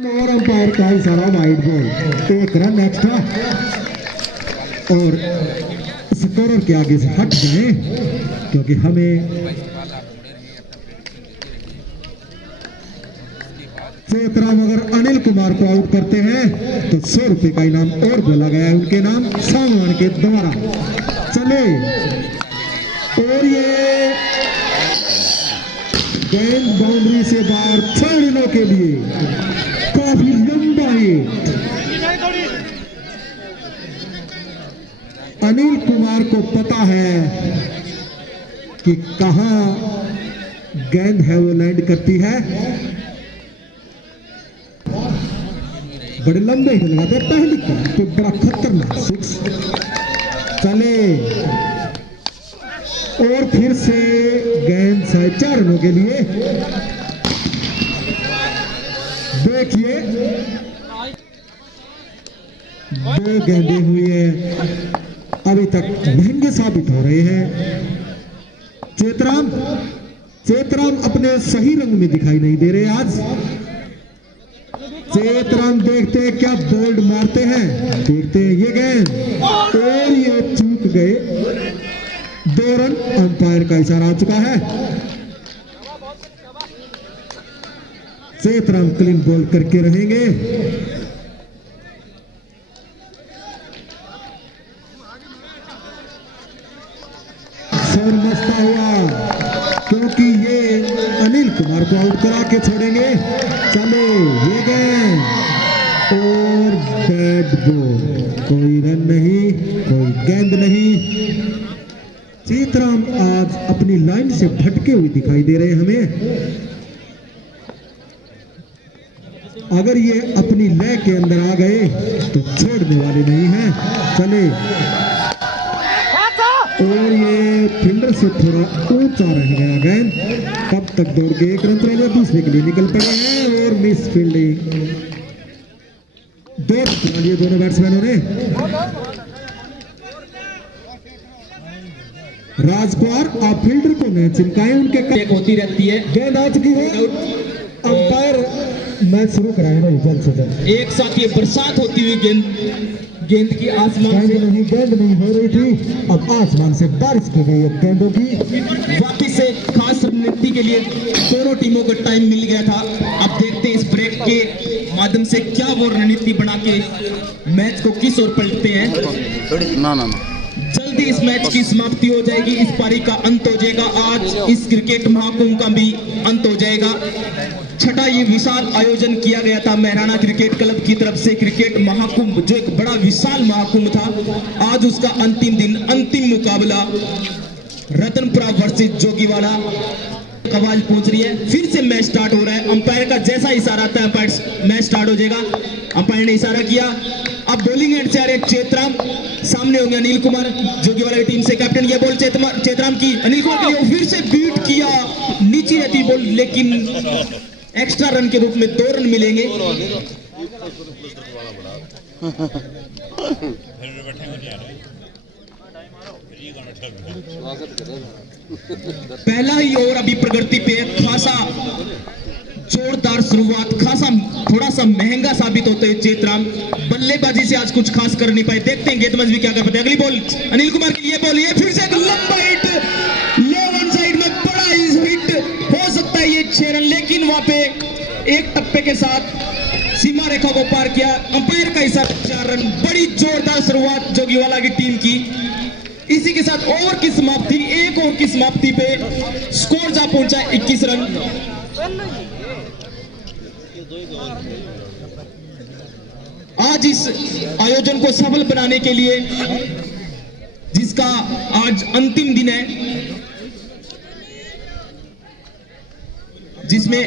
और अंपायर का इशारा वाइड बॉल, एक रन एक्स्ट्रा और स्कोरर के आगे से हट गए क्योंकि हमें चेतराम अगर अनिल कुमार को आउट करते हैं तो 100 रुपए का इनाम और बोला गया है उनके नाम सामान के द्वारा। चले और ये गेंद बाउंड्री से बाहर 6 रनों के लिए काफी लंबा हिट। अनिल कुमार को पता है कि कहां गेंद है वो लैंड करती है। बड़े लंबे हिट लगाते हैं पहली तो बड़ा खतरनाक सिक्स। चले और फिर से गेंद 4.5 रनों के लिए। देखिए 2 गेंदें हुई है, अभी तक महंगे साबित हो रहे हैं। चेतराम अपने सही रंग में दिखाई नहीं दे रहे आज। चेतराम देखते हैं क्या बोल्ड मारते हैं, देखते हैं ये गेंद और ये चूक गए। 2 रन, अंपायर का इशारा आ चुका है। चेतराम क्लीन बॉल करके रहेंगे। शोर मचता हुआ क्योंकि ये अनिल कुमार को आउट करा के छोड़ेंगे। चले ये गेंद और बैट बॉल, कोई रन नहीं, कोई गेंद नहीं। चेतराम आज अपनी लाइन से भटके हुए दिखाई दे रहे हैं हमें। अगर ये अपनी लय के अंदर आ गए तो छोड़ने वाले नहीं हैं। चले और ये फील्डर से थोड़ा ऊंचा रह गया गेंद। कब तक दौड़ के 1 रन पहले दूसरे के लिए निकल पड़े हैं और मिस फील्डिंग। 2 रन लिए दोनों बैट्समैनों ने। राजकुमार आप फील्डर को नहीं चिमकाएं, उनके होती रहती है। गेंद आ चुकी है, अंपायर मैच शुरू कराएगा जल्द से जल्द। एक साथ ये बरसात होती हुई गेंद की आसमान से गेंद नहीं हो रही थी, अब आसमान से बारिश की गई है गेंदों की। वापिस से खास रणनीति के लिए दोनों टीमों को टाइम मिल गया था। अब देखते हैं इस ब्रेक के माध्यम से क्या वो रणनीति बना के मैच को किस ओर पलटते हैं। ना जल्दी इस मैच की समाप्ति हो जाएगी, इस पारी का अंत हो जाएगा। आज इस क्रिकेट महाकुंभ का भी अंत हो जाएगा। छठा ये विशाल आयोजन किया गया था महराणा क्रिकेट क्लब की तरफ से। क्रिकेट महाकुंभ जो एक बड़ा विशाल महाकुंभ था, आज उसका अंतिम दिन, अंतिम मुकाबला रतनपुरा वर्सेस जोगीवाला कवाल पहुंच रही है। फिर से मैच स्टार्ट हो रहा है। अंपायर का जैसा इशारा आता है अंपायर मैच स्टार्ट हो जाएगा। अंपायर ने इशारा किया। अब बॉलिंग एंड से आ रहे चेतराम, सामने होंगे अनिल कुमार जोगीवाला की टीम से। कैप्टन ये बॉल चेतराम की, अनिल कुमार के लिए फिर से बीट किया, नीचे रहती बॉल लेकिन एक्स्ट्रा रन के रूप में 2 रन मिलेंगे। पहला ही ओवर अभी प्रगति पे, खासा जोरदार शुरुआत, खासा थोड़ा सा महंगा साबित होते हैं चेतराम। बल्लेबाजी से आज कुछ खास कर नहीं पाए। देखते हैं गेंदबाज भी क्या कर पाते हैं। अगली बॉल अनिल कुमार की, ये बॉल, ये फिर से एक लंबा हिट, लो वन साइड में बड़ा हिट हो सकता है ये 6 रन, लेकिन वहां पे एक टप्पे के साथ सीमा रेखा को पार किया। अंपायर का इशारा 4 रन। बड़ी जोरदार शुरुआत जोगीवाला की टीम की। इसी के साथ ओवर की समाप्ति, एक ओवर की समाप्ति पे स्कोर जा पहुंचा 21 रन। आज इस आयोजन को सफल बनाने के लिए, जिसका आज अंतिम दिन है, जिसमें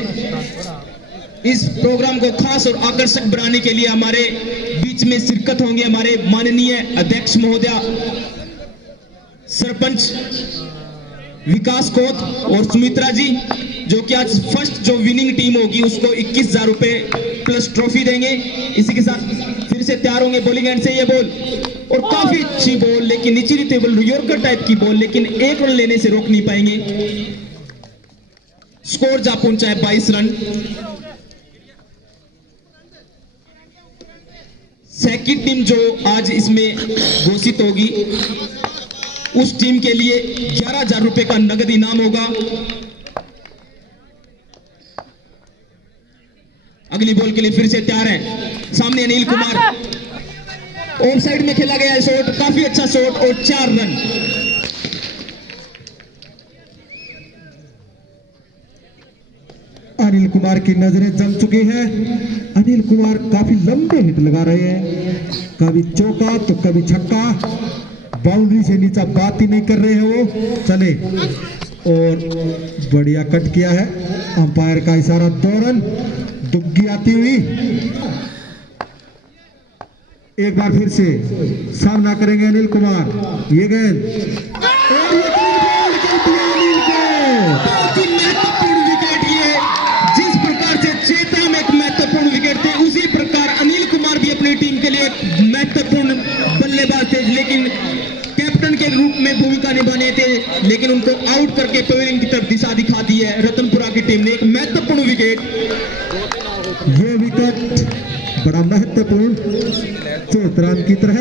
इस प्रोग्राम को खास और आकर्षक बनाने के लिए हमारे बीच में शिरकत होंगे हमारे माननीय अध्यक्ष महोदया सरपंच विकास कोत और सुमित्रा जी, जो कि आज फर्स्ट जो विनिंग टीम होगी उसको 21,000 रुपए प्लस ट्रॉफी देंगे। इसी के साथ फिर से तैयार होंगे बॉलिंग एंड से। ये बॉल और काफी अच्छी बॉल, लेकिन निचली टेबल यॉर्कर टाइप की बॉल, लेकिन 1 रन लेने से रोक नहीं पाएंगे। स्कोर जा पहुंचा है 22 रन। सेकंड टीम जो आज इसमें घोषित होगी उस टीम के लिए 11,000 रुपए का नगद इनाम होगा। अगली बॉल के लिए फिर से तैयार है, सामने अनिल कुमार, ऑफ साइड में खेला गया है शॉट, काफी अच्छा शॉट और 4 रन। अनिल कुमार की नजरें जम चुकी हैं। अनिल कुमार काफी लंबे हिट लगा रहे हैं, कभी चौका तो कभी छक्का, बाउंड्री से नीचा बात ही नहीं कर रहे हैं वो। चले और बढ़िया कट किया है, अंपायर का इशारा, 2 रन। दुग्गी आती हुई एक बार फिर से सामना करेंगे अनिल कुमार। ये गेंद और ये गेंद कर दिया अनिल को। बहुत ही महत्वपूर्ण विकेट ये, जिस प्रकार से चेता में एक महत्वपूर्ण विकेट थे उसी प्रकार अनिल कुमार भी अपनी टीम के लिए एक महत्वपूर्ण बल्लेबाज थे, लेकिन कैप्टन के रूप में भूमिका निभाने थे, लेकिन उनको आउट करके पवेलियन की तरफ दिशा दिखा दी है रतनपुरा की टीम ने। एक महत्वपूर्ण विकेट, ये विकेट बड़ा महत्वपूर्ण 4 रन की तरह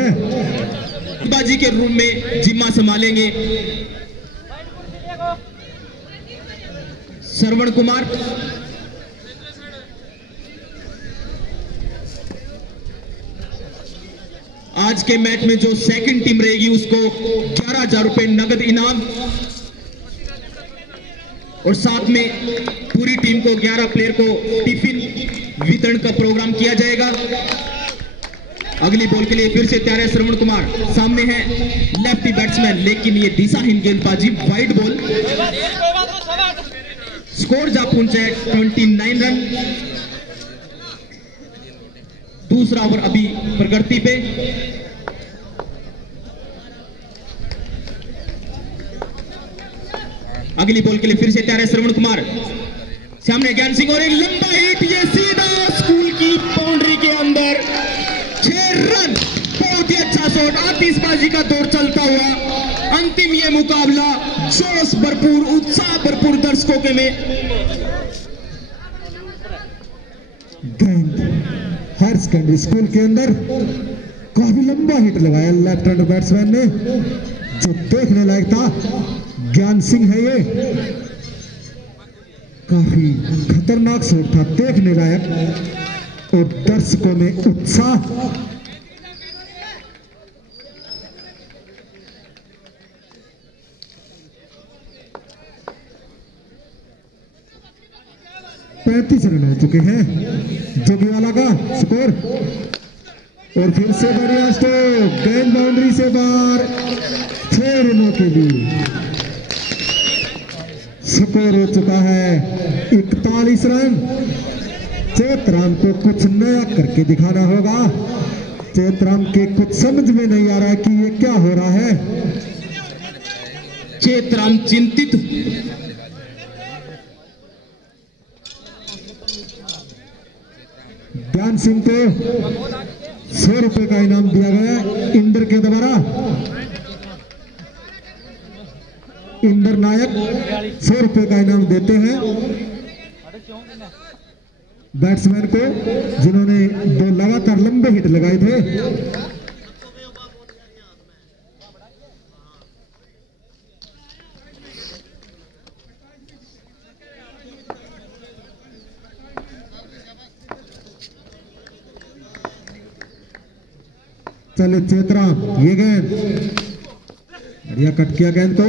बाजी के रूप में जिम्मा संभालेंगे श्रवण कुमार। आज के मैच में जो सेकंड टीम रहेगी उसको 11,000 रुपए नगद इनाम और साथ में पूरी टीम को 11 प्लेयर को टिफिन वितरण का प्रोग्राम किया जाएगा। अगली बॉल के लिए फिर से तैयार है श्रवण कुमार, सामने है लेफ्टी बैट्समैन, लेकिन ये दिशाहीन गेंदबाजी, वाइड बॉल। स्कोर जा पहुंचा है 29 रन। दूसरा ओवर अभी प्रगति पे। अगली बॉल के लिए फिर से तैयार है श्रवण कुमार, सामने ज्ञान सिंह और एक लंबा हिट, ये सीधा स्कूल की बाउंड्री के अंदर, 6 रन। बहुत ही अच्छा शॉट, आतिशबाजी का दौर चलता हुआ अंतिम ये मुकाबला जोश भरपूर, उत्साह भरपूर दर्शकों के में। गेंद हायर सेकेंडरी स्कूल के अंदर काफी लंबा हिट लगाया लेफ्ट हैंड बैट्समैन ने, जो देखने लायक था। ज्ञान सिंह है ये, काफी खतरनाक शॉट था, देखने लायक और दर्शकों में उत्साह। पैंतीस रन हो चुके हैं जोगीवाला का स्कोर। और फिर से बढ़िया स्ट्रोक, गेंद बाउंड्री से बाहर, 6 रनों के लिए स्कोर हो चुका है 41 रन। चेतराम को कुछ नया करके दिखाना होगा। चेतराम के कुछ समझ में नहीं आ रहा है कि ये क्या हो रहा है। चेतराम चिंतित। ज्ञान सिंह को 100 रुपए का इनाम दिया गया इंदर के द्वारा। इंदर नायक 100 रुपए का इनाम देते हैं बैट्समैन को जिन्होंने 2 लगातार लंबे हिट लगाए थे। चले चेतराम, ये गेंद बढ़िया कट किया, गेंद को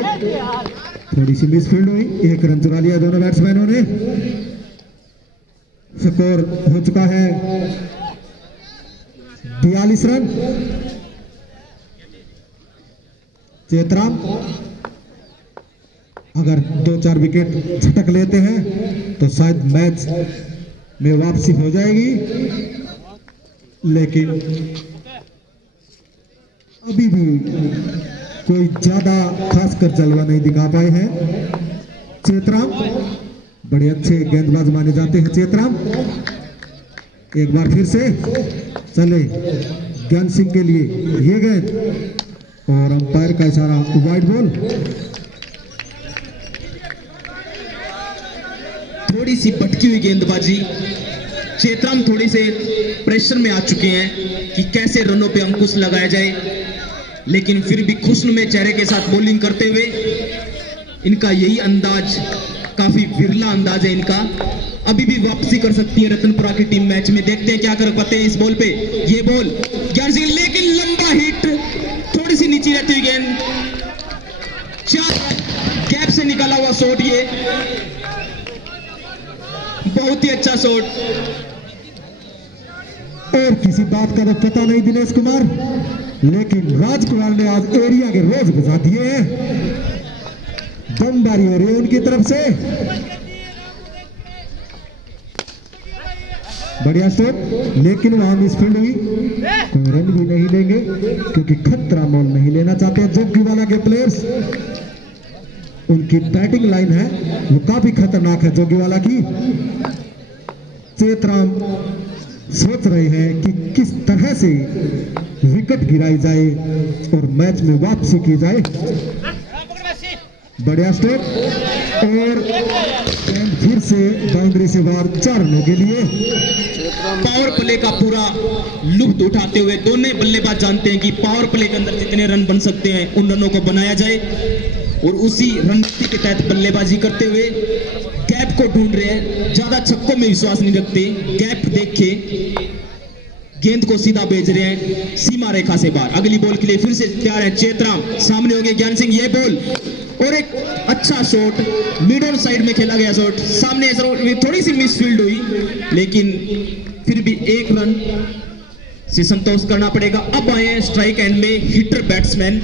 थोड़ी सी मिसफील्ड हुई, 1 रन चुरा लिया दोनों बैट्समैनों ने। स्कोर हो चुका है 42 रन। चेतराम अगर 2-4 विकेट झटक लेते हैं तो शायद मैच में वापसी हो जाएगी, लेकिन अभी भी कोई ज्यादा खासकर जलवा नहीं दिखा पाए हैं चेतराम। बड़े अच्छे गेंदबाज माने जाते हैं चेतराम। एक बार फिर से चले ज्ञान सिंह के लिए ये गेंद और अंपायर का इशारा, वाइड बॉल। थोड़ी सी भटकी हुई गेंदबाजी, चेतराम थोड़ी से प्रेशर में आ चुके हैं कि कैसे रनों पे अंकुश लगाया जाए, लेकिन फिर भी खुशनुमे चेहरे के साथ बॉलिंग करते हुए इनका यही अंदाज काफी विरला अंदाज है इनका। अभी भी वापसी कर सकती है रतनपुरा की टीम मैच में। देखते हैं क्या कर पाते हैं इस बॉल पे। ये बॉल ज्ञान सिंह, लेकिन लंबा हिट, थोड़ी सी नीचे रहती हुई गेंद, 4 गैप से निकाला हुआ शॉट, ये बहुत ही अच्छा शॉट। और किसी बात का तो पता नहीं दिनेश कुमार, लेकिन राजकुमार ने आज एरिया के रोज बुझा दिए हैं। बमबारी हो रही है उनकी तरफ से, बढ़िया शॉट, लेकिन वहां मिस फील्ड हुई। कोई रन भी नहीं लेंगे क्योंकि खतरा मोल नहीं लेना चाहते जोगीवाला के प्लेयर्स। उनकी बैटिंग लाइन है वो काफी खतरनाक है जोगीवाला की। चेतराम सोच रहे हैं कि किस तरह से विकेट गिराई जाए और मैच में वापसी की जाए। बढ़िया स्टेप और फिर से बाउंड्री से बाहर 4 रनों के लिए। पावर प्ले का पूरा लुत्फ उठाते हुए दोनों बल्लेबाज जानते हैं कि पावर प्ले के अंदर जितने रन बन सकते हैं उन रनों को बनाया जाए, और उसी रणनीति के तहत बल्लेबाजी करते हुए गैप को ढूंढ रहे हैं। ज्यादा छक्कों में विश्वास नहीं रखते, गैप देख के गेंद को सीधा भेज रहे हैं सीमा रेखा से बाहर। अगली बॉल के लिए फिर से तैयार है चेतराम, सामने होंगे ज्ञान सिंह। ये बॉल और एक अच्छा शॉट, मिड ऑन साइड में खेला गया शॉट, सामने थोड़ी सी मिस फील्ड हुई, लेकिन फिर भी 1 रन से संतोष करना पड़ेगा। अब आए हैं स्ट्राइक एंड में हिटर बैट्समैन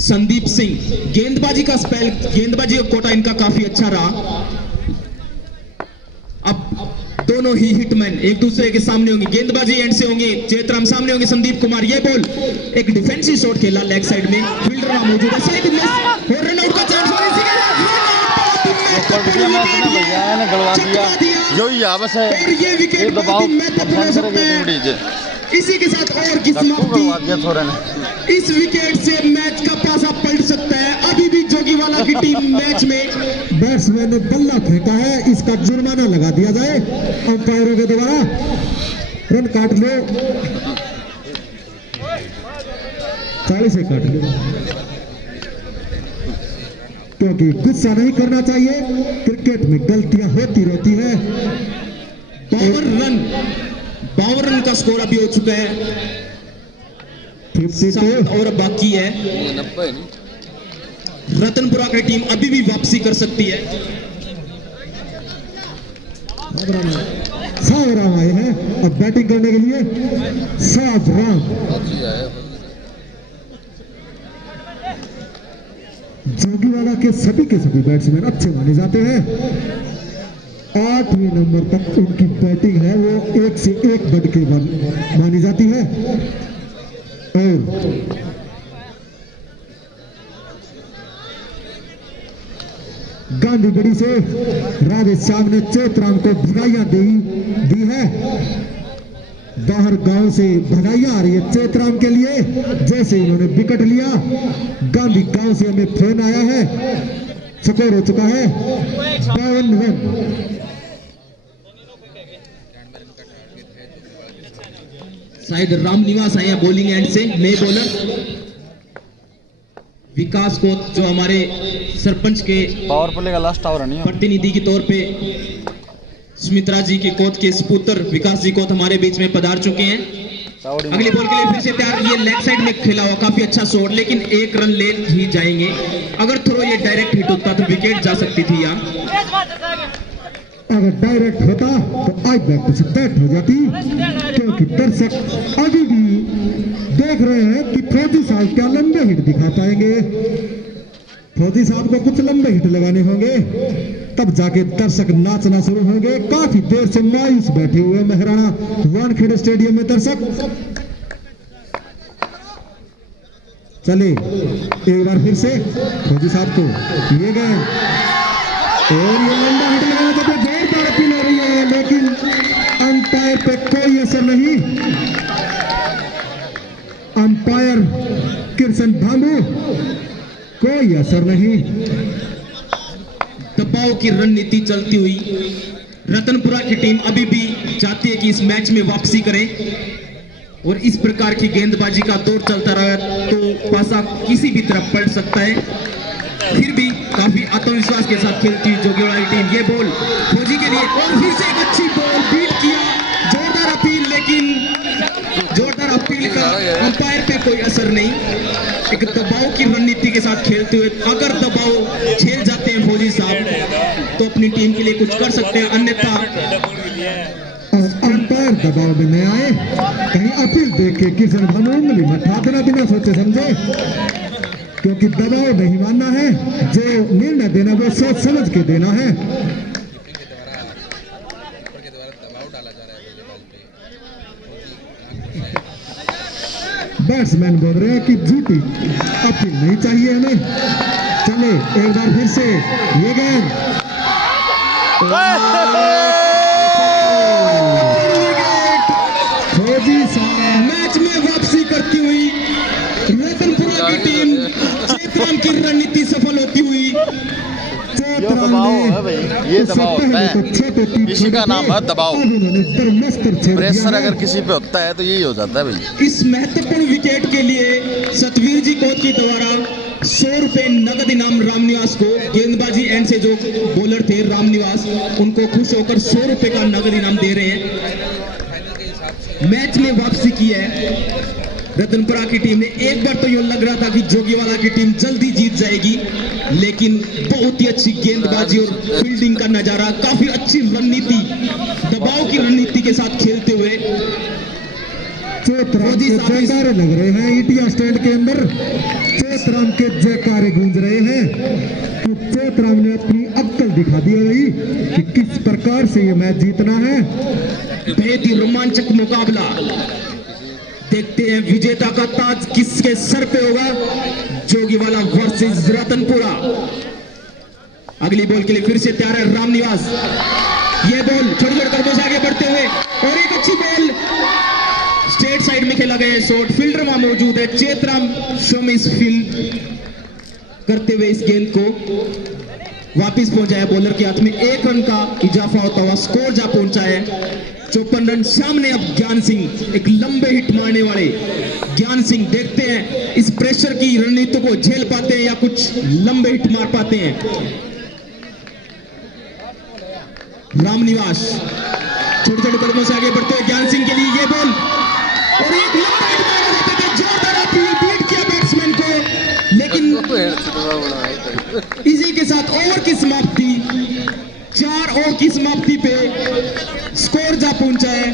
संदीप सिंह। गेंदबाजी का स्पेल, गेंदबाजी का कोटा इनका काफी अच्छा रहा। अब दोनों ही हिटमैन एक दूसरे के सामने होंगे, गेंदबाजी एंड से होंगे चेतराम, सामने होंगे संदीप कुमार। ये बॉल एक डिफेंसिव शॉट खेला लेग साइड में, फील्डर वहां मौजूद है, साइड में और रन आउट का चांस होने से और ये विकेट बहुत ही महत्वपूर्ण हो सकता है। इसी के साथ और की समाप्ति, इस विकेट से मैच का पासा पलट सकता है। अभी भी जोगीवाला की टीम मैच में, बैट्समैन ने बल्ला फेंका है, इसका जुर्माना लगा दिया जाए अंपायरों के द्वारा। रन काट लो, 40 से काट लो, क्योंकि गुस्सा नहीं करना चाहिए। क्रिकेट में गलतियां होती रहती है। 52 रन का स्कोर अभी हो चुका है, 52 और बाकी है। रतनपुरा की टीम अभी भी वापसी कर सकती है। सावराम आए हैं अब बैटिंग करने के लिए। सावराम जोगीवाला के सभी बैट्समैन अच्छे माने जाते हैं। 8वें नंबर तक उनकी बैटिंग है वो 1 से 1 बढ़ के मानी जाती है। और गांधीगढ़ी से राधेश्याम ने चेतराम को बधाइयां दी है। बाहर गांव से बधाइयां आ रही है चेतराम के लिए, जैसे इन्होंने विकेट लिया। गांधी गांव से हमें फोन आया है, स्कोर हो चुका है 52 रन। शायद रामनिवास आए हैं बॉलिंग एंड से, नए बॉलर विकास को, जो हमारे सरपंच के पावर प्ले का लास्ट ओवर नहीं है, प्रतिनिधि के तौर पे सुमित्रा जी के कोच के सपुत्र विकास जी कोत हमारे बीच में पधार चुके हैं। अगली बॉल के लिए फिर से तैयार। ये लेग साइड में खेला हुआ काफी अच्छा शॉट, लेकिन 1 रन ले ही जाएंगे। अगर थ्रो ये डायरेक्ट हिट होता तो विकेट जा सकती थी यहाँ। अगर डायरेक्ट होता तो आज बैट से बैट हो जाती, क्योंकि दर्शक अभी भी देख रहे हैं कि फौजी साहब क्या लंबे हिट दिखा पाएंगे। फौजी साहब को कुछ लंबे हिट लगाने होंगे, तब जाके दर्शक नाचना शुरू होंगे। काफी देर से मायूस बैठे हुए महाराणा वानखेड़े स्टेडियम में दर्शक। चले एक बार फिर से फौजी साहब को ये गए और ये लंबा हिट लगाया तो जोरदार अपील हो रही है, लेकिन अंपायर पे कोई असर नहीं। अंपायर कृष्ण भालू, कोई असर नहीं। दबाव की रणनीति चलती हुई रतनपुरा की टीम अभी भी चाहती है कि इस मैच में वापसी करें और इस प्रकार की गेंदबाजी का दौर चलता रहा तो पासा किसी भी तरफ पलट सकता है। फिर भी काफी आत्मविश्वास के साथ खेलती हुई जोगीवाड़ा की टीम। ये बॉल फौजी के लिए और फिर से एक अच्छी बॉल बीट किया, जोरदार अपील, लेकिन जोरदार अपील का अंपायर पे कोई असर नहीं। एक दबाव की रणनीति के साथ खेलते हुए अगर दबाव झेल जाते हैं फौजी साहब तो अपनी टीम के लिए कुछ कर सकते हैं, अन्यथा अंपायर दबाव में नहीं आए, कहीं अपील देख के किसी उंगली में ठा देना बिना सोचे समझे, क्योंकि दबाव नहीं मानना है, जो निर्णय देना वो सोच समझ के देना है। बैट्समैन बोल रहे हैं कि जीती अपील नहीं चाहिए हमें। चले एक बार फिर से ये गेंद फौजी साहब मैच में वापसी करती हुई रतनपुरा की टीम चेतराम की रणनीति सफल होती हुई। ये दबाव है भाई, ये दबाव होता है, इसी का नाम है दबाव। प्रेशर अगर किसी पे होता है तो यही हो जाता है भाई। इस महत्वपूर्ण विकेट के लिए सतवीर जी कोच के द्वारा 100 रुपए नगद इनाम रामनिवास को, गेंदबाजी एंड से जो बॉलर थे रामनिवास, उनको खुश होकर 100 रुपए का नगद इनाम दे रहे हैं। मैच में वापसी की है रतनपुरा की टीम ने। एक बार तो यूं लग रहा था कि जोगीवाला की टीम जल्दी जीत जाएगी, लेकिन बहुत ही अच्छी गेंदबाजी और फील्डिंग का नजारा, काफी अच्छी रणनीति, दबाव की रणनीति के साथ खेलते हुए जयकारे लग रहे हैं ईटिया स्टैंड के अंदर। चेतराम के जयकारे गूंज रहे हैं कि चेतराम ने अपनी अक्ल दिखा दी है भाई कि किस प्रकार से ये मैच जीतना है। बेहद ही रोमांचक मुकाबला, देखते हैं विजेता का ताज किसके सर पे होगा। जोगीवाला वर्सेस रतनपुरा। अगली बॉल के लिए फिर से तैयार है रामनिवास। ये बॉल छोटे छोटे कदमों से आगे बढ़ते हुए और एक अच्छी बॉल स्ट्रेट साइड में खेला गया शॉट, फील्डर वहां मौजूद है। चेतराम शोमिस फील्ड करते हुए इस गेंद को वापिस पहुंचाया बॉलर के हाथ में। 1 रन का इजाफा होता हुआ स्कोर जा पहुंचा है 54 रन। सामने अब ज्ञान सिंह, एक लंबे हिट मारने वाले ज्ञान सिंह। देखते हैं इस प्रेशर की रणनीति को झेल पाते हैं या कुछ लंबे हिट मार पाते हैं। रामनिवास छोटे छोटे कदमों से आगे बढ़ते हुए ज्ञान सिंह के लिए ये बॉल और एक लंबा हिट मारा जाता है। जोरदार अपील, बीट किया बैट्समैन को, लेकिन इसी के साथ ओवर की समाप्ति, 4 ओवर की समाप्ति पे स्कोर जा पहुंचा है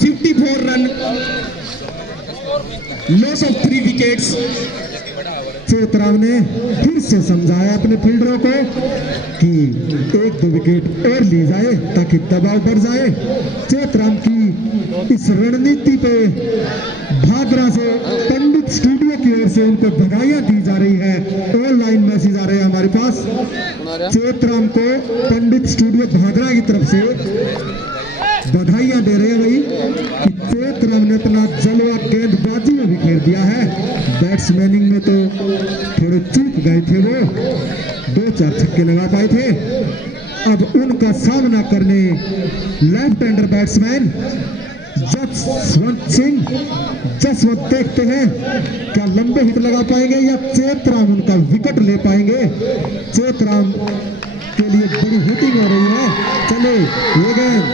54 run, loss of 3 wickets. Chetram ने फिर से समझाया अपने फील्डरों को कि 1-2 विकेट और ली जाए ताकि दबाव बढ़ जाए। चेतराम की इस रणनीति पे भादरा से पंडित स्टूडियो की ओर से उनको बधाइयां दी जा रही है। ऑनलाइन मैसेज आ रहे हैं हमारे पास। चेतराम को पंडित स्टूडियो भादरा की तरफ से बधाइयां दे रहे हैं भाई कि चेतराम ने अपना जलवा गेंदबाजी में बिखेर दिया है। बैट्समैनिंग में तो थोड़े चूक गए थे, वो 2-4 छक्के लगा पाए थे। अब उनका सामना करने left hander batsman Jaswant Singh. Jaswant देखते हैं क्या लंबे हिट लगा पाएंगे या चेतराम उनका विकेट ले पाएंगे। चेतराम के लिए बड़ी हिटिंग हो रही है। चले ये गेंद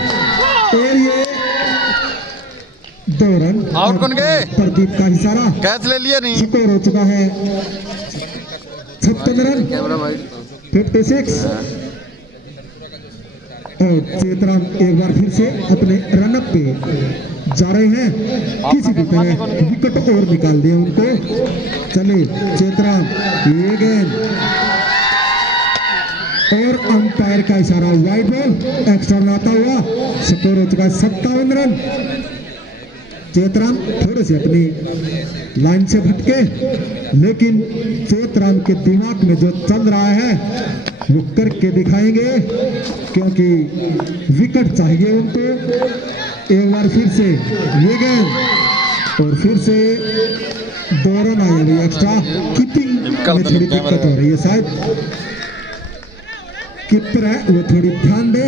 और ये 2 रन आउट कौन गए? प्रदीप का इशारा, कैच ले लिया नहीं। स्कोर हो चुका है 56 रन 56। और चेतराम एक बार फिर से अपने रनअप पे जा रहे हैं, किसी भी तरह विकेट और निकाल दिया उनको। चले चेतराम ये गेंद और अंपायर का इशारा, वाइड बॉल, एक्स्ट्रा आता हुआ। स्कोर हो चुका है 57 रन। चेतराम थोड़े से अपनी लाइन से भटके, लेकिन चेतराम के दिमाग में जो चल रहा है वो करके दिखाएंगे, क्योंकि विकेट चाहिए उनको। एक बार फिर से ये गेंद और फिर से 2 रन आए अभी एक्स्ट्रा। कीपिंग में थोड़ी दिक्कत हो रही है शायद, कीपर है वो थोड़ी ध्यान दे,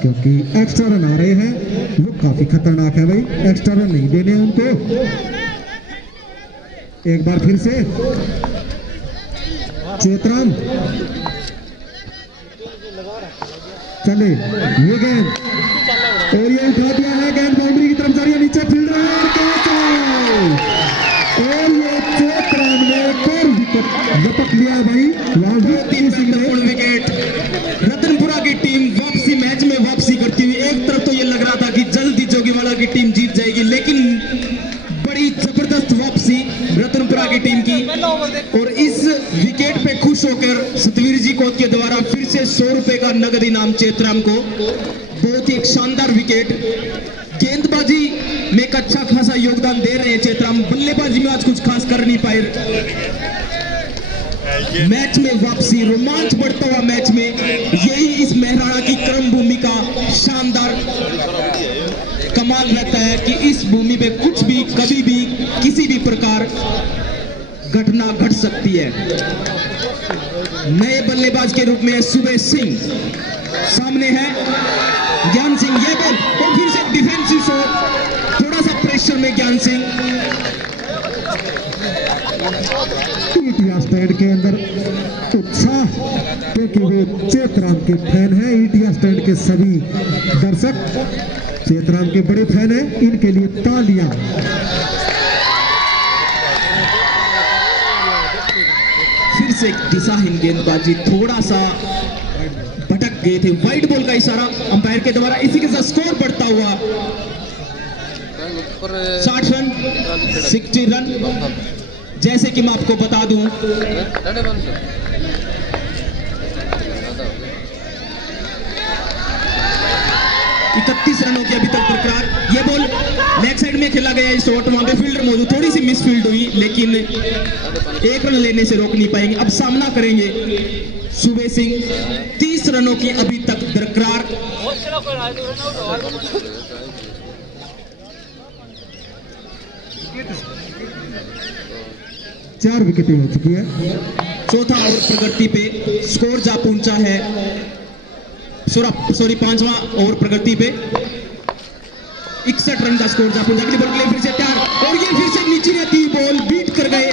क्योंकि एक्स्ट्रा रन आ रहे हैं, वो काफी खतरनाक है भाई, एक्स्ट्रा रन नहीं देने उनको। एक बार फिर से चेतराम, चले ये गेंद और ये उठा दिया है, गेंद बाउंड्री की तरफ जा रही है, नीचे फील्डर और ये चेतराम ने एक और विकेट झपक लिया भाई। तीन महत्वपूर्ण विकेट, रतनपुरा की टीम वापसी, मैच में वापसी करती हुई। एक तरफ तो ये लग रहा था कि जल्दी जोगीवाला की टीम जीत जाएगी, लेकिन बड़ी जबरदस्त वापसी रतनपुरा की टीम की। और इस विकेट पे खुश होकर सतवीर जी कोत के द्वारा फिर से 100 रुपए का नगद इनाम चेतराम को। बहुत ही एक शानदार विकेट, गेंदबाजी में एक अच्छा खासा योगदान दे रहे हैं चेतराम, बल्लेबाजी में आज कुछ खास कर नहीं पाए। मैच में वापसी, रोमांच बढ़ता हुआ मैच में, यही इस मेहराना की क्रम भूमि का शानदार कमाल रहता है कि इस भूमि पे कुछ भी कभी भी किसी भी प्रकार घटना घट सकती है। नए बल्लेबाज के रूप में सुबह सिंह, सामने है ज्ञान सिंह, ये बॉल और फिर से डिफेंसिव शॉट, थोड़ा सा प्रेशर में ज्ञान सिंह। ईटिया स्टैंड के अंदर उत्साह, क्योंकि वो चेतराम के फैन हैं। ईटिया स्टैंड के सभी दर्शक चेतराम के बड़े फैन हैं, इनके लिए तालियां। फिर से दिशाहीन गेंदबाजी, थोड़ा सा भटक गए थे, वाइड बॉल का इशारा अंपायर के द्वारा। इसी के साथ स्कोर बढ़ता हुआ 60 रन, 60 रन। जैसे कि मैं आपको बता दूं, 31 रनों की अभी तक बरकरार। ये बॉल लेग साइड में खेला गया, शॉट वहां पे फील्डर मौजूद, थोड़ी सी मिस फील्ड हुई, लेकिन 1 रन लेने से रोक नहीं पाएंगे। अब सामना करेंगे सुबह सिंह, 30 रनों की अभी तक बरकरार। 4 विकेटें हो चुकी है। चौथा ओवर प्रगति पे स्कोर जा पहुंचा है, सॉरी 5वां ओवर प्रगति पे 61 रन का स्कोर जा पहुंचा। अगली बॉल के लिए फिर से तैयार और ये फिर से नीचे रहती बॉल बीट कर गए।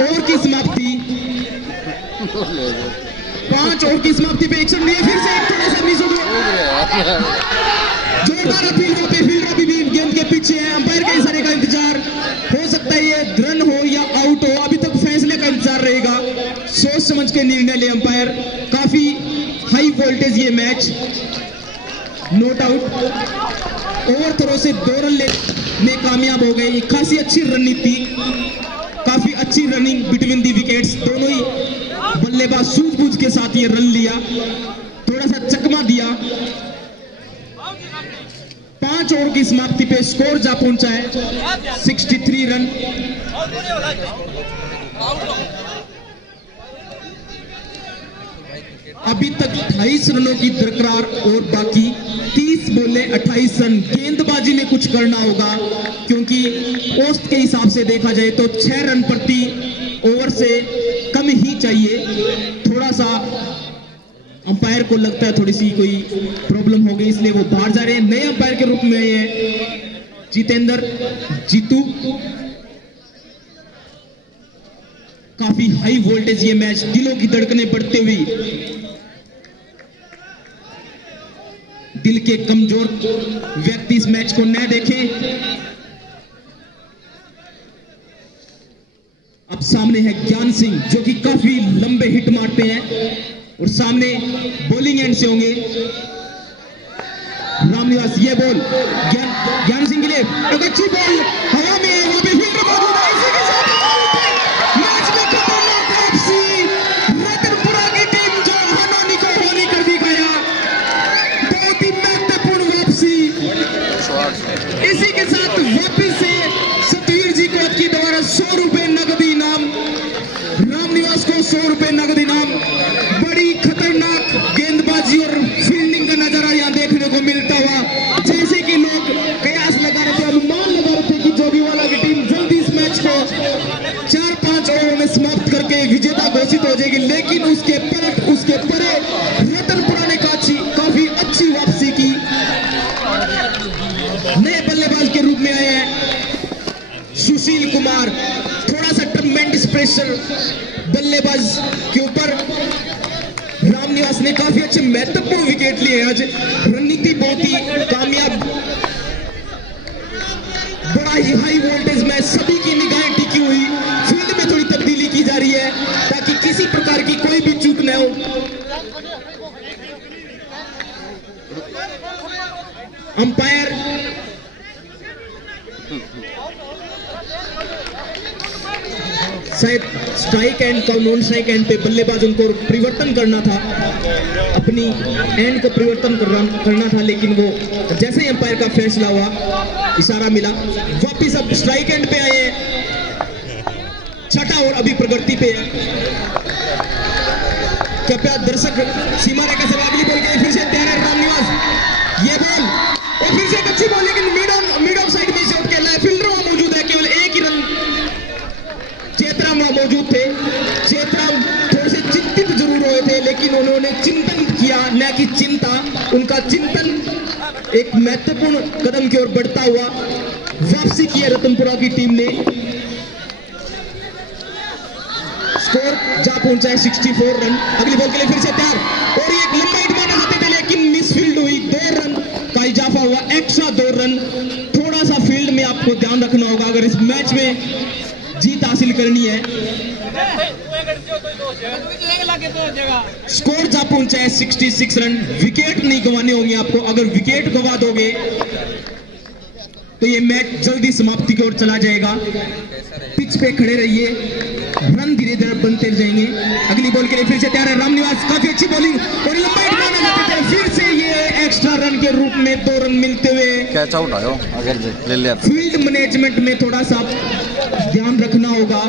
ओवर की समाप्ति, 5 ओवर की समाप्ति पे 61 लिए, फिर से एक थोड़ा सा मिस हो गया। जोरदार अपील हो पे फील्डर अभी भी गेंद के पीछे है, अंपायर के इशारे का इंतजार। हो सकता है ये रन हो या आउट हो, अभी तक फैसले का इंतजार रहेगा। सोच समझ के निर्णय ले अंपायर। काफी हाई वोल्टेज ये match, no doubt. Over throw से 2 रन लेने कामयाब हो गए। खासी अच्छी रणनीति, काफी अच्छी रनिंग बिटवीन दी विकेट्स। दोनों ही बल्लेबाज सूझबूझ के साथ ये रन लिया, थोड़ा सा चकमा दिया। 5 ओवर की समाप्ति पे स्कोर जा पहुंचा है 63 रन। अभी तक 28 रनों की दरकार और बाकी 30 बोले 28 रन। गेंदबाजी में कुछ करना होगा, क्योंकि औसत के हिसाब से देखा जाए तो 6 रन प्रति ओवर से कम ही चाहिए। थोड़ा सा अंपायर को लगता है थोड़ी सी कोई प्रॉब्लम हो गई, इसलिए वो बाहर जा रहे हैं। नए अंपायर के रूप में ये जितेंद्र जीतू। काफी हाई वोल्टेज ये मैच, दिलों की धड़कनें बढ़ते हुई, दिल के कमजोर व्यक्ति इस मैच को न देखें। अब सामने है ज्ञान सिंह, जो कि काफी लंबे हिट मारते हैं, और सामने बॉलिंग एंड से होंगे रामनिवास। ये बॉल ज्ञान सिंह के लिए एक अच्छी बॉल हवा में है, वहां पे फील्डर मौजूद है। इसी के साथ मैच में खतरनाक वापसी, रतनपुरा की टीम जो हनोनी को होनी कर दिखाया। बहुत ही महत्वपूर्ण वापसी। इसी के साथ वापिस से सतवीर जी कोत की द्वारा 100 रुपए नगद इनाम, रामनिवास को 100 रुपए नगद इनाम। बड़ी खतरनाक गेंदबाजी और फील्डिंग का नजारा यहाँ देखने को मिलता हुआ। जैसे कि लोग कयास लगा रहे थे, अनुमान लगा रहे थे कि जोगीवाला की टीम जल्दी इस मैच को 4-5 ओवर में समाप्त करके विजेता घोषित हो जाएगी, लेकिन उसके पलट, उसके परे नए बल्लेबाज के रूप में आए हैं सुशील कुमार। थोड़ा सा ट्रमेंडस प्रेशर बल्लेबाज के ऊपर। रामनिवास ने काफी अच्छे महत्वपूर्ण विकेट लिए आज। रणनीति बहुत ही कामयाब, बड़ा ही हाई वोल्टेज में सभी की निगाहें टिकी हुई। फील्ड में थोड़ी तब्दीली की जा रही है ताकि किसी प्रकार की कोई भी चूक न हो। अंपायर शायद स्ट्राइक एंड का नॉन स्ट्राइक एंड पे बल्लेबाजों को परिवर्तन करना था, अपनी एंड को परिवर्तन करना था, लेकिन वो जैसे ही अंपायर का फैसला हुआ, इशारा मिला, वापिस अब स्ट्राइक एंड पे आए हैं। छठा और अभी प्रगति पे है। कृपया दर्शक सीमा रेखा से अगली बॉल के फिर से तैयार है रामनिवास। ये बॉल और फिर से एक अच्छी बॉल, लेकिन मिड ऑफ साइड में शॉट खेला है। फील्डर वहां मौजूद है, केवल एक ही रन। चेतराम वहां मौजूद थे। चेतराम थोड़े से चिंतित जरूर हुए थे, लेकिन उन्होंने चिंतन किया, न कि चिंता। उनका चिंतन एक महत्वपूर्ण कदम की ओर बढ़ता हुआ वापसी की है रतनपुरा की टीम ने। स्कोर जा पहुंचा है 64 रन। अगली बॉल के लिए फिर से तैयार और एक लंबा हिट मारना चाहते थे, लेकिन मिसफील्ड हुई। 2 रन का इजाफा हुआ, एक्स्ट्रा 2 रन। थोड़ा सा फील्ड में आपको ध्यान रखना होगा अगर इस मैच में जीत हासिल करनी है। स्कोर जा पहुंचा है 66 रन। विकेट नहीं गंवाने होंगे आपको। अगर विकेट गंवा दोगे तो ये मैच जल्दी समाप्ति की ओर चला जाएगा। पिच पे खड़े रहिए, रन धीरे धीरे बनते जाएंगे। अगली बॉल के लिए फिर से तैयार है रामनिवास। काफी अच्छी बॉलिंग और लंबा हिट मारना चाहते थे। फिर से ये एक्स्ट्रा रन के रूप में 2 रन मिलते हुए कैच आउट आयो अगर ले लिया। फील्ड मैनेजमेंट में थोड़ा सा ध्यान रखना होगा।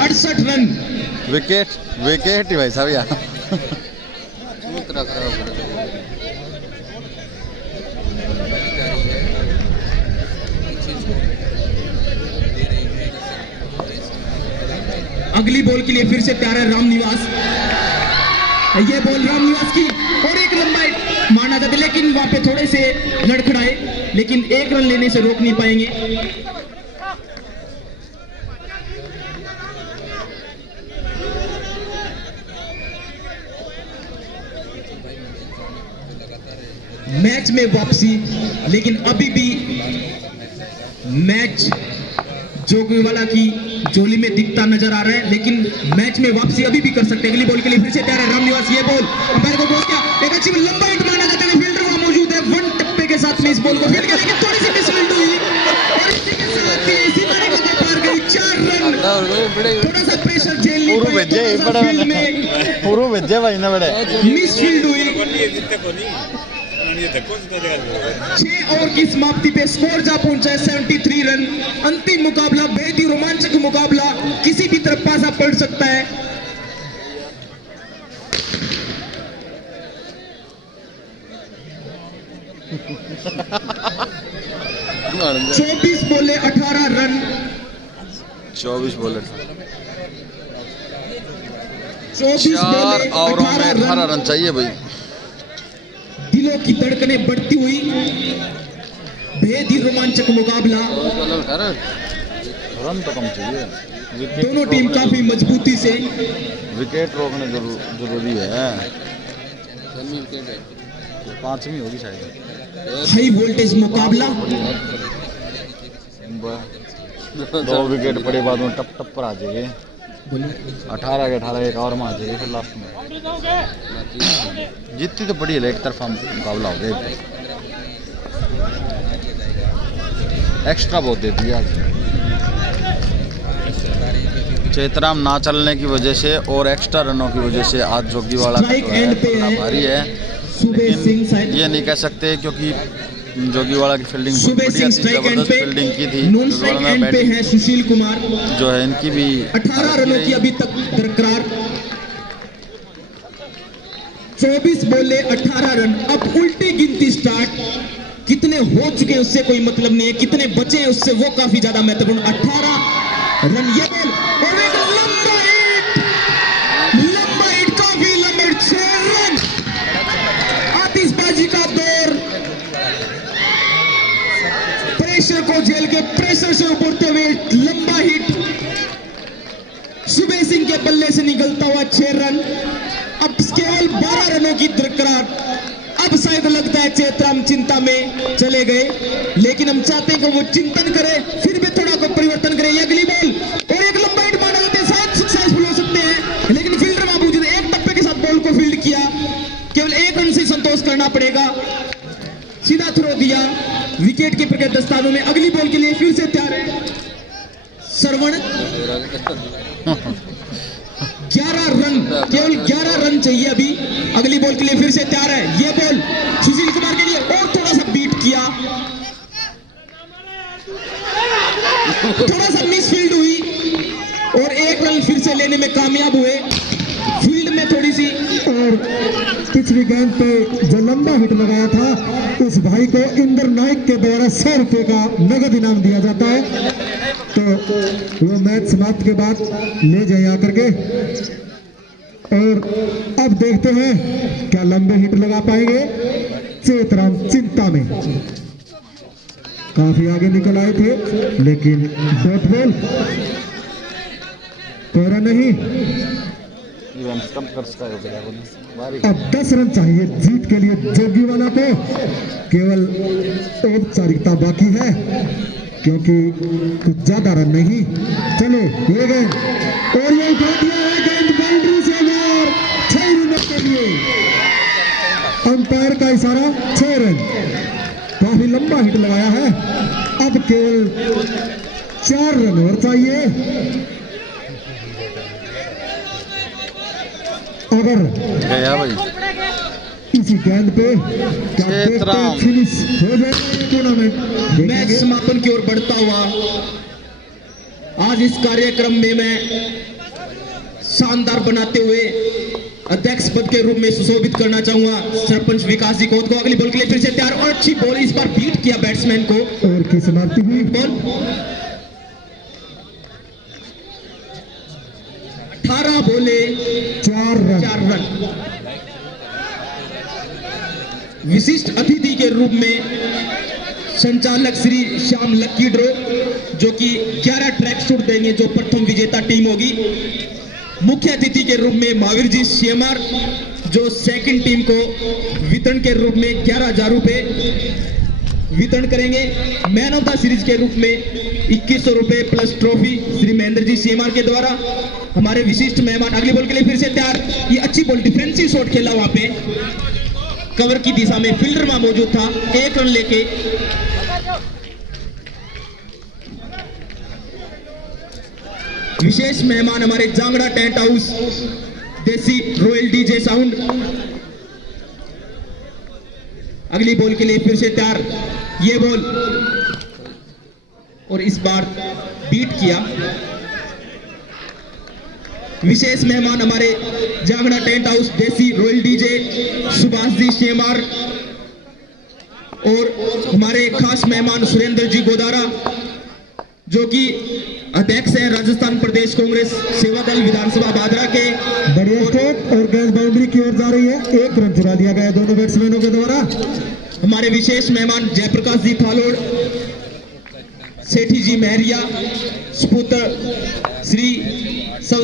68 रन। विकेट ही भाई साहब यार। अगली बॉल के लिए फिर से तैयार है रामनिवास। ये बॉल रामनिवास की और एक लंबा हिट मारना चाहते, लेकिन वहां पे थोड़े से लड़खड़ाए, लेकिन 1 रन लेने से रोक नहीं पाएंगे। मैच में वापसी, लेकिन अभी भी मैच जोगीवाला की जोली में दिखता नजर आ रहा है, लेकिन मैच में वापसी अभी भी कर सकते हैं। अगली बॉल के लिए फिर से तैयार है रामनिवास। ये बॉल अंपायर को बोल क्या एक अच्छी लंबा हिट मारना चाहते हैं। फील्डर वहां मौजूद है, 1 टप्पे के साथ में इस बॉल को फील्ड किया, लेकिन थोड़ी सी मिसफील्ड हुई और इसी के साथ ही इसी मारे को पार गई। 4 रन। थोड़ा सा प्रेशर झेल ली, फील्ड में पूरा भेजे भाई ना बड़े मिसफील्ड हुई। 6 ओवर की समाप्ति पे स्कोर जा पहुंचा है 73 रन। अंतिम मुकाबला बेहद ही रोमांचक मुकाबला, किसी भी तरफ पासा पड़ सकता है। चौबीस बोले 18 रन। 24 बोले 24 4 ओवरों में 18 रन चाहिए भाई। दिलों की धड़कनें बढ़ती हुई, बेहद ही रोमांचक मुकाबला। रन तो कम चाहिए। दोनों टीम काफी मजबूती से। विकेट रोकना जरूरी है। 5वीं होगी शायद। हाई वोल्टेज मुकाबला। 2 विकेट पड़े बाद में टप पर आ जाएंगे। 18 के 18 एक और में आ जाएगी फिर लास्ट में। जीतती तो पड़ी है, एक तरफा मुकाबला हो गया। एक्स्ट्रा बहुत दे दिया आज। चेतराम ना चलने की वजह से और एक्स्ट्रा रनों की वजह से आज जोगीवाला भारी है। लेकिन ये नहीं कह सकते क्योंकि जोगीवाला की फील्डिंग जबरदस्त फील्डिंग की थी। पे है सुशील कुमार जो है इनकी भी 18 रनों की अभी तक बरकरार। 24 बोले 18 रन। अब उल्टी गिनती स्टार्ट। कितने हो चुके हैं उससे कोई मतलब नहीं है, कितने बचे हैं उससे वो काफी ज्यादा महत्वपूर्ण। 18 रन। ये बॉल और एक लंबा हिट काफी लंबा हिट। 6 रन। आतिशबाजी का दौर प्रेशर को झेल के प्रेशर से उभरते हुए लंबा हिट सुबह सिंह के बल्ले से निकलता हुआ 6 रन। अब केवल 12 रनों की दरकरार। अब शायद लगता है चेतराम चिंता में चले गए, लेकिन हम चाहते हैं कि वो चिंतन करे, फिर भी थोड़ा को परिवर्तन करे। ये अगली बॉल और एक लंबा हिट माना जाता है, शायद सक्सेसफुल हो सकते हैं, लेकिन फील्डर महबूब ने एक टप्पे के साथ बॉल को फील्ड किया। केवल 1 रन से संतोष करना पड़ेगा। सीधा थ्रो दिया विकेट कीपर के दस्तानों में। अगली बॉल के लिए फिर से तैयार है श्रवण। 11 रन, केवल 11 रन चाहिए अभी। अगली बॉल के लिए फिर से तैयार है। ये बॉल सुशील कुमार के लिए और थोड़ा सा बीट किया, थोड़ा सा मिसफील्ड हुई और 1 रन फिर से लेने में कामयाब हुए। फील्ड में थोड़ी सी और पिछली गेंद पे जो लंबा हिट लगाया था उस भाई को इंद्र नाइक के द्वारा 100 रुपए का नगद इनाम दिया जाता है। तो वो मैच समाप्त के बाद ले जाए आकर के। और अब देखते हैं क्या लंबे हिट लगा पाएंगे चेतराम चिंता में। काफी आगे निकल आए थे, लेकिन डॉट बॉल पूरा नहीं। अब 10 रन चाहिए जीत के लिए जोगीवाला को। केवल औपचारिकता बाकी है, क्योंकि कुछ ज्यादा रन नहीं। चले ये गेंद और ये उठा दिया है गेंद बाउंड्री से बाहर। 6 रनों के लिए अंपायर का इशारा 6 रन। काफी लंबा हिट लगाया है। अब केवल 4 रन और चाहिए। अगर गया भाई इसी गेंद पे क्या देखते हैं फिनिश हो जाएगा टूर्नामेंट। मैच समापन की ओर बढ़ता हुआ आज इस कार्यक्रम में मैं शानदार बनाते हुए अध्यक्ष पद के रूप में सुशोभित करना चाहूंगा सरपंच विकास जी कोत को। अगली बॉल के लिए फिर से तैयार और अच्छी बॉल, इस बार बीट किया बैट्समैन को और की समाप्ति हुई। बॉल 18 बोले 4 रन। विशिष्ट अतिथि के रूप में संचालक श्री श्याम लक्की ड्रो जो कि 11 ट्रैक सूट देंगे जो प्रथम विजेता टीम होगी। मुख्य अतिथि के रूप में महावीर जी शेमार जो सेकंड टीम को वितरण के रूप में 11,000 रुपए वितरण करेंगे। मैन ऑफ द सीरीज के रूप में 2100 रुपए plus trophy Shri Mahendra ji Shamarh के द्वारा। हमारे विशिष्ट मेहमान अगली बॉल के लिए फिर से तैयार। ये अच्छी बॉल डिफेंसिव शॉट खेला, वहां पे कवर की दिशा में फील्डर वहां मौजूद था। 1 रन लेके विशेष मेहमान हमारे जांगड़ा टेंट हाउस देसी रॉयल डीजे साउंड। अगली बॉल के लिए फिर से तैयार। ये बॉल और इस बार बीट किया। विशेष मेहमान हमारे जांगड़ा टेंट हाउस देसी royal DJ Subhash ji Shamarh और हमारे खास मेहमान सुरेंद्र जी गोदारा जो कि अध्यक्ष है राजस्थान प्रदेश कांग्रेस सेवा दल विधानसभा बादरा के। बढ़िया स्ट्रोक और गेंद बाउंड्री की ओर जा रही है। 1 रन चुरा लिया गया दोनों बैट्समैनों के द्वारा। हमारे विशेष मेहमान जयप्रकाश जी फालोड़, सेठी जी महरिया, सुपुत्र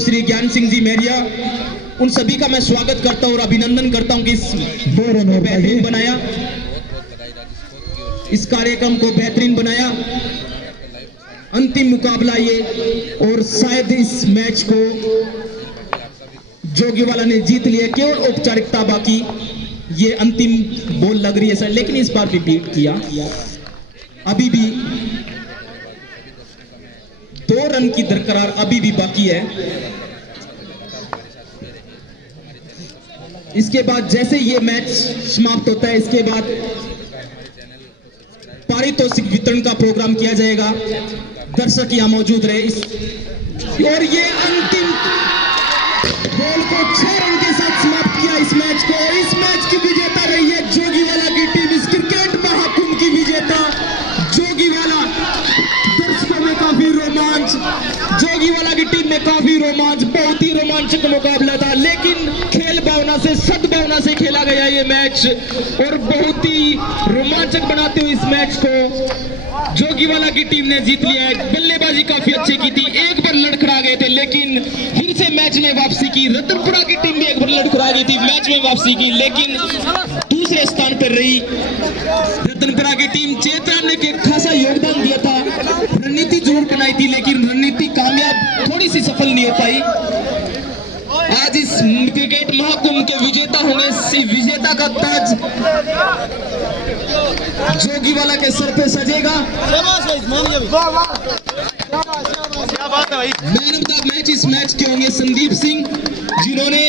श्री ज्ञान सिंह जी महरिया, उन सभी का मैं स्वागत करता हूं और अभिनंदन करता हूं कि इस 2 रन और बेहतरीन बनाया, इस कार्यक्रम को बेहतरीन बनाया। अंतिम मुकाबला ये और शायद इस मैच को जोगीवाला ने जीत लिया। केवल औपचारिकता बाकी। ये अंतिम बॉल लग रही है सर, लेकिन इस बार भी बीट किया। अभी भी 2 रन की दरकरार अभी भी बाकी है। इसके बाद जैसे ये मैच समाप्त होता है, इसके बाद पारितोषिक वितरण का प्रोग्राम किया जाएगा। दर्शक यहाँ मौजूद रहे। और ये अंतिम बॉल को 6 रन के साथ समाप्त किया इस मैच को। और इस मैच की विजेता रही है जोगीवाला की टीम, इस क्रिकेट महाकुंभ की विजेता जोगीवाला। दर्शकों में काफी रोमांच, जोगीवाला की टीम में काफी रोमांच, बहुत ही रोमांचक मुकाबला था, लेकिन खेल भावना से सद्भावना उत्सुकता से खेला गया ये मैच और बहुत ही रोमांचक बनाते हुए इस मैच को जोगीवाला की टीम ने जीत लिया है। बल्लेबाजी काफी अच्छी की थी, एक बार लड़खड़ा गए थे लेकिन फिर से मैच में वापसी की। रतनपुरा की टीम भी एक बार लड़खड़ा गई थी, मैच में वापसी की लेकिन दूसरे स्थान पर रही रतनपुरा की टीम। चेतराम ने एक खासा योगदान दिया था, रणनीति जरूर बनाई थी लेकिन रणनीति कामयाब थोड़ी सी सफल नहीं हो पाई। आज इस क्रिकेट महाकुंभ के विजेता होने से विजेता का ताज जोगीवाला के सर पे सजेगा। मैन ऑफ द मैच इस मैच के होंगे संदीप सिंह, जिन्होंने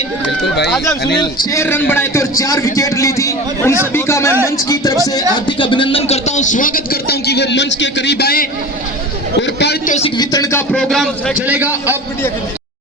6 रन बनाए थे और 4 विकेट ली थी। उन सभी का मैं मंच की तरफ से हार्दिक अभिनंदन करता हूं, स्वागत करता हूं कि वो मंच के करीब आए और पारितोषिक वितरण का प्रोग्राम चलेगा। अब